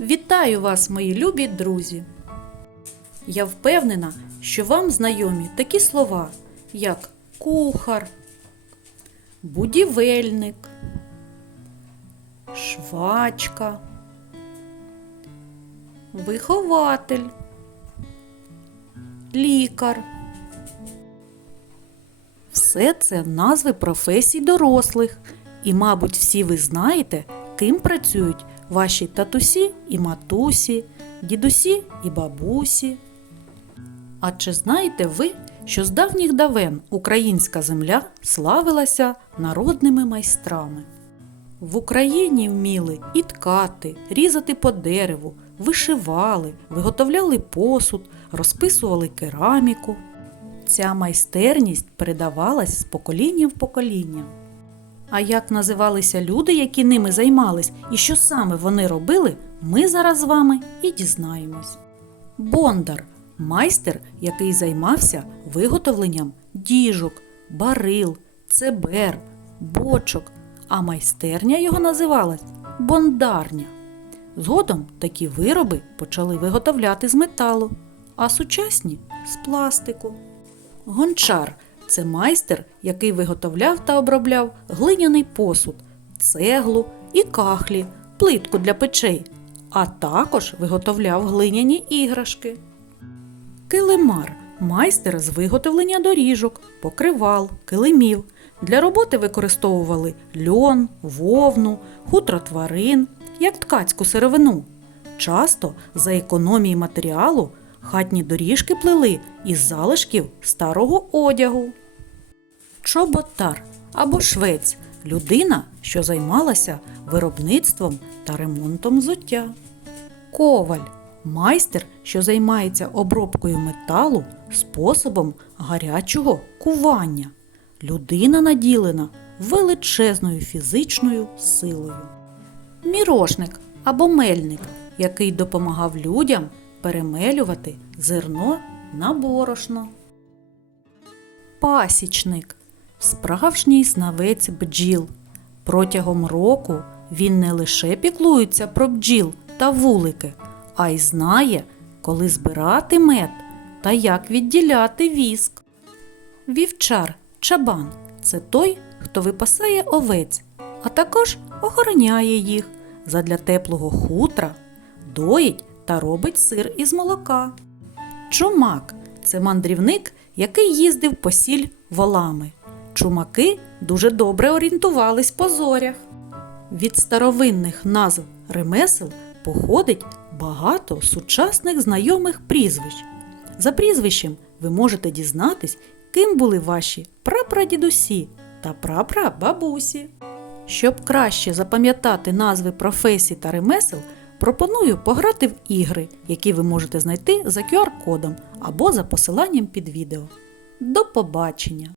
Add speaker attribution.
Speaker 1: Вітаю вас, мої любі друзі! Я впевнена, що вам знайомі такі слова, як кухар, будівельник, швачка, вихователь, лікар. Все це назви професій дорослих, і, мабуть, всі ви знаєте, ким працюють ваші татусі і матусі, дідусі і бабусі. А чи знаєте ви, що з давніх давен українська земля славилася народними майстрами? В Україні вміли і ткати, різати по дереву, вишивали, виготовляли посуд, розписували кераміку. Ця майстерність передавалась з покоління в покоління. А як називалися люди, які ними займались, і що саме вони робили, ми зараз з вами і дізнаємось. Бондар майстер, який займався виготовленням діжок, барил, цебер, бочок, а майстерня його називалась бондарня. Згодом такі вироби почали виготовляти з металу, а сучасні з пластику. Гончар це майстер, який виготовляв та обробляв глиняний посуд, цеглу і кахлі, плитку для печей, а також виготовляв глиняні іграшки. Килимар майстер з виготовлення доріжок, покривал, килимів. Для роботи використовували льон, вовну, хутро тварин, як ткацьку сировину. Часто за економії матеріалу хатні доріжки плели із залишків старого одягу. Чоботар або швець людина, що займалася виробництвом та ремонтом взуття. Коваль майстер, що займається обробкою металу способом гарячого кування. Людина наділена величезною фізичною силою. Мірошник або мельник, який допомагав людям перемелювати зерно на борошно. Пасічник справжній знавець бджіл. Протягом року він не лише піклується про бджіл та вулики, а й знає, коли збирати мед та як відділяти віск. Вівчар чабан це той, хто випасає овець, а також охороняє їх задля теплого хутра, доїть та робить сир із молока. Чумак це мандрівник, який їздив по сіль волами. Чумаки дуже добре орієнтувались по зорях. Від старовинних назв ремесел походить багато сучасних знайомих прізвищ. За прізвищем ви можете дізнатись, ким були ваші прапрадідусі та прапрабабусі. Щоб краще запам'ятати назви професій та ремесел, пропоную пограти в ігри, які ви можете знайти за QR-кодом або за посиланням під відео. До побачення!